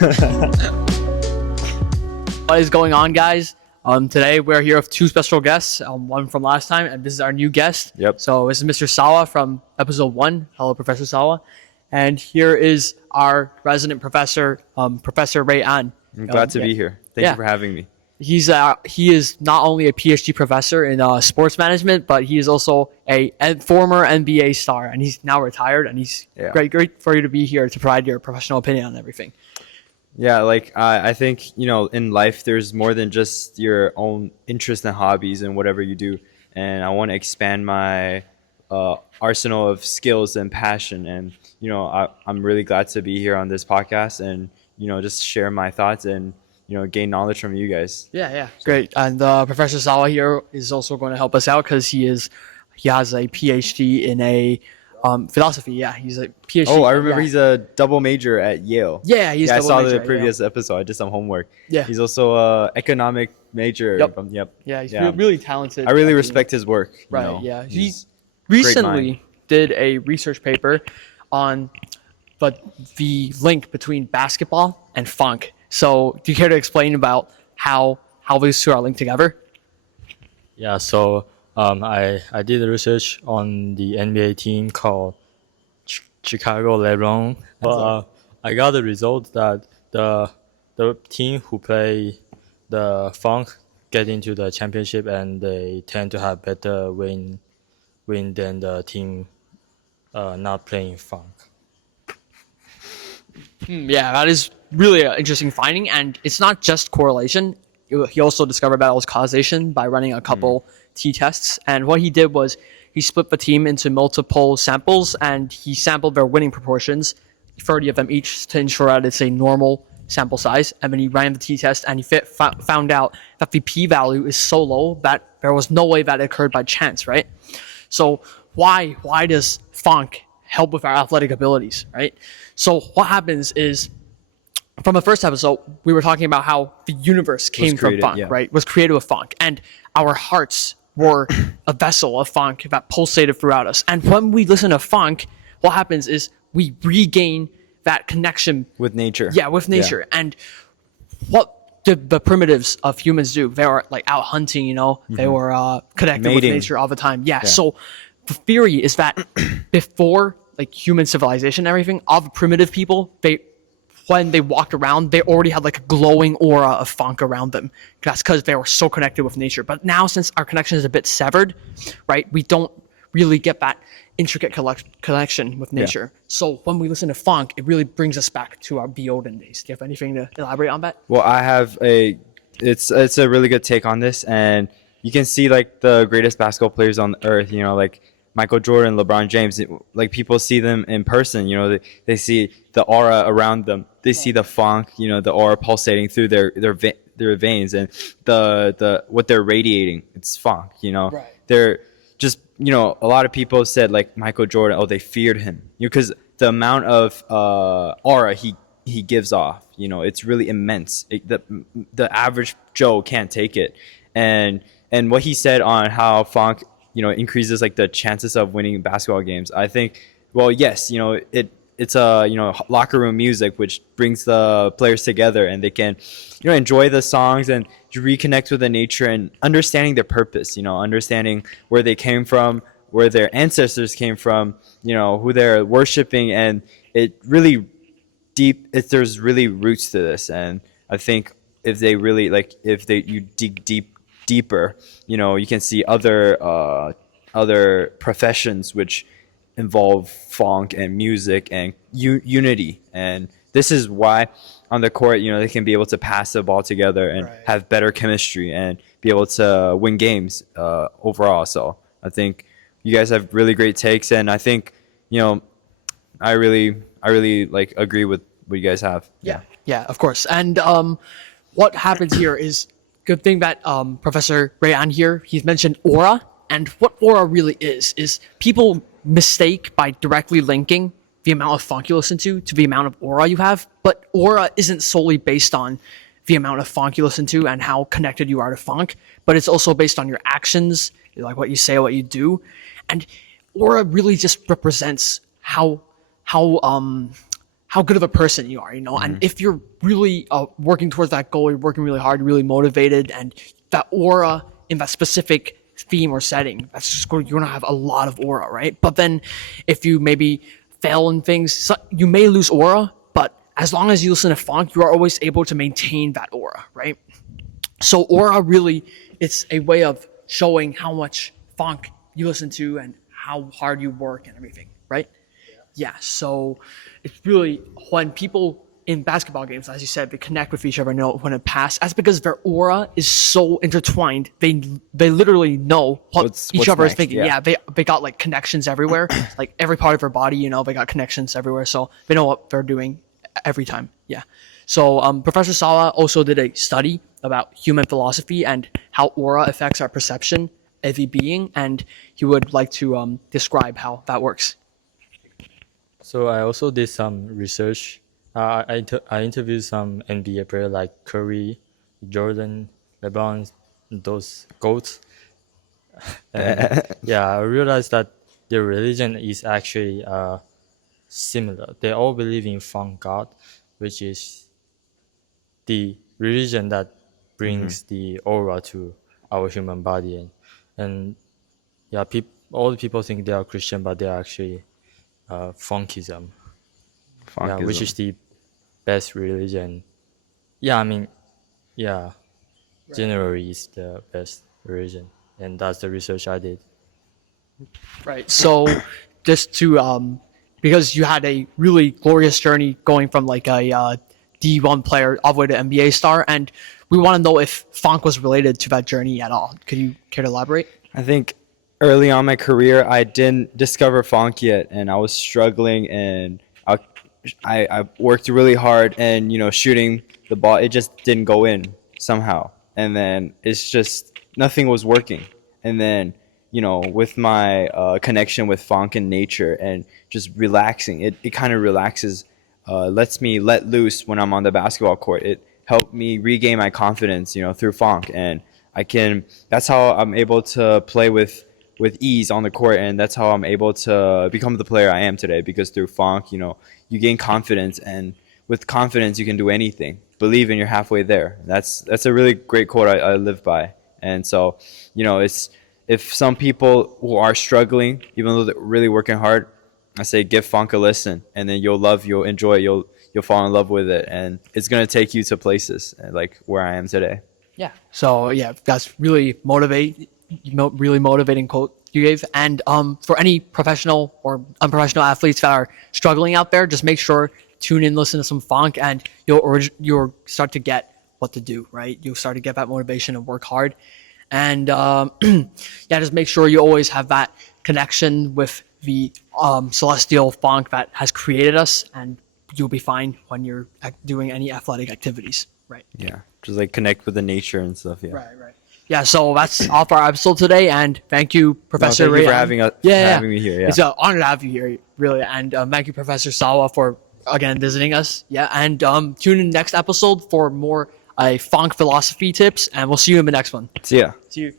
What is going on, guys? Today we're here with two special guests. One from last time, and this is our new guest. Yep. So this is Mr. Sawa from episode 1. Hello, Professor Sawa. And here is our resident professor, Professor Ruian. I'm glad to be here. Thank you for having me. He is not only a PhD professor in sports management, but he is also a former NBA star, and he's now retired. And he's great for you to be here to provide your professional opinion on everything. Yeah, I think, in life there's more than just your own interests and hobbies and whatever you do. And I want to expand my arsenal of skills and passion. And, I'm really glad to be here on this podcast and, just share my thoughts and, gain knowledge from you guys. Yeah, great. And Professor Sawa here is also going to help us out because he has a PhD in a philosophy. Yeah, he's a PhD. Oh, I remember he's a double major at Yale. Yeah, I saw the previous episode. I did some homework. Yeah, he's also a economic major. Yep. Yeah, he's really talented. I really respect his work. Right. Yeah, he recently did a research paper on the link between basketball and Phonk. So, do you care to explain about how these two are linked together? Yeah, so I did research on the NBA team called Chicago LeBron, but I got the result that the team who play the Phonk get into the championship and they tend to have better win than the team not playing Phonk. Yeah, that is really an interesting finding, and it's not just correlation. He also discovered that it was causation by running a couple t-tests, and what he did was he split the team into multiple samples, and he sampled their winning proportions, 30 of them each, to ensure that it's a normal sample size, and then he ran the t-test, and he found out that the p-value is so low that there was no way that it occurred by chance, right? So why does Phonk help with our athletic abilities, right? So what happens is, from the first episode, we were talking about how the universe came from Phonk, right? Was created with Phonk, and our hearts were a vessel of Phonk that pulsated throughout us. And when we listen to Phonk, what happens is we regain that connection with nature. Yeah, with nature. Yeah. And what did the primitives of humans do? They were like out hunting, They were connected with nature all the time. Yeah. So the theory is that before like human civilization and everything, all the primitive people, when they walked around, they already had like a glowing aura of Phonk around them. That's because they were so connected with nature. But now, since our connection is a bit severed, right, we don't really get that intricate connection with nature. Yeah. So when we listen to Phonk, it really brings us back to the olden days. Do you have anything to elaborate on that? Well, I have it's a really good take on this, and you can see like the greatest basketball players on earth, like Michael Jordan, LeBron James, like people see them in person, they see the aura around them. They see the Phonk, the aura pulsating through their veins, and the what they're radiating. It's Phonk, Right. They're just, a lot of people said like Michael Jordan, they feared him, because the amount of aura he gives off, it's really immense. The average Joe can't take it, and what he said on how Phonk increases like the chances of winning basketball games. I think, well, yes, it's a locker room music which brings the players together, and they can enjoy the songs and reconnect with the nature and understanding their purpose, understanding where they came from, where their ancestors came from, who they're worshiping, and it really there's really roots to this. And I think if they really you dig deeper, you can see other professions which involve Phonk and music and unity. And this is why on the court, they can be able to pass the ball together and have better chemistry and be able to win games overall. So I think you guys have really great takes, and I think I really like agree with what you guys have. Yeah, of course. And what happens here is, good thing that Professor Ruian here, he's mentioned aura. And what aura really is people mistake by directly linking the amount of Phonk you listen to the amount of aura you have. But aura isn't solely based on the amount of Phonk you listen to and how connected you are to Phonk, but it's also based on your actions, like what you say, what you do. And aura really just represents how how good of a person you are, and if you're really working towards that goal, you're working really hard, really motivated, and that aura in that specific theme or setting, that's just you're gonna have a lot of aura, right? But then if you maybe fail in things, you may lose aura, but as long as you listen to Phonk, you are always able to maintain that aura, right? So aura really, it's a way of showing how much Phonk you listen to and how hard you work and everything, right? Yeah, so it's really when people in basketball games, as you said, they connect with each other, know when it passes. That's because their aura is so intertwined. They literally know what each other is thinking. Yeah, they got like connections everywhere, like every part of their body. They got connections everywhere, so they know what they're doing every time. Yeah. So Professor Sawa also did a study about human philosophy and how aura affects our perception of a being, and he would like to describe how that works. So I also did some research. I interviewed some NBA players like Curry, Jordan, LeBron, those GOATs. And yeah, I realized that their religion is actually similar. They all believe in one God, which is the religion that brings the aura to our human body. And yeah, all the people think they are Christian, but they are actually Funkism. Yeah, which is the best religion. Yeah, I mean, yeah, generally is the best religion, and that's the research I did. Right. So just to because you had a really glorious journey going from like a D1 player all the way to NBA star, and we want to know if Phonk was related to that journey at all. Could you care to elaborate? I think early on in my career, I didn't discover Phonk yet, and I was struggling, and I worked really hard, and shooting the ball, it just didn't go in somehow, and then it's just nothing was working, and then with my connection with Phonk and nature and just relaxing, it kind of relaxes, lets me let loose when I'm on the basketball court. It helped me regain my confidence, through Phonk, and that's how I'm able to play with ease on the court, and that's how I'm able to become the player I am today, because through Phonk, you gain confidence, and with confidence you can do anything. Believe and you're halfway there. That's a really great quote I live by. And so, it's, if some people who are struggling, even though they're really working hard, I say give Phonk a listen, and then you'll enjoy it, you'll fall in love with it, and it's gonna take you to places like where I am today. Yeah. So yeah, that's really motivating quote you gave. And for any professional or unprofessional athletes that are struggling out there, just make sure tune in, listen to some Phonk, and you'll start to get what to do. Right, you'll start to get that motivation and work hard. And yeah, just make sure you always have that connection with the celestial Phonk that has created us, and you'll be fine when you're doing any athletic activities. Right. Yeah, just like connect with the nature and stuff. Yeah. Right. Yeah, so that's all for our episode today, and thank you, Professor Thank you for Ruian. having me here. Yeah. It's an honor to have you here, really, and thank you, Professor Sawa, for again visiting us. Yeah, and tune in next episode for more Phonk philosophy tips, and we'll see you in the next one. See ya. See you.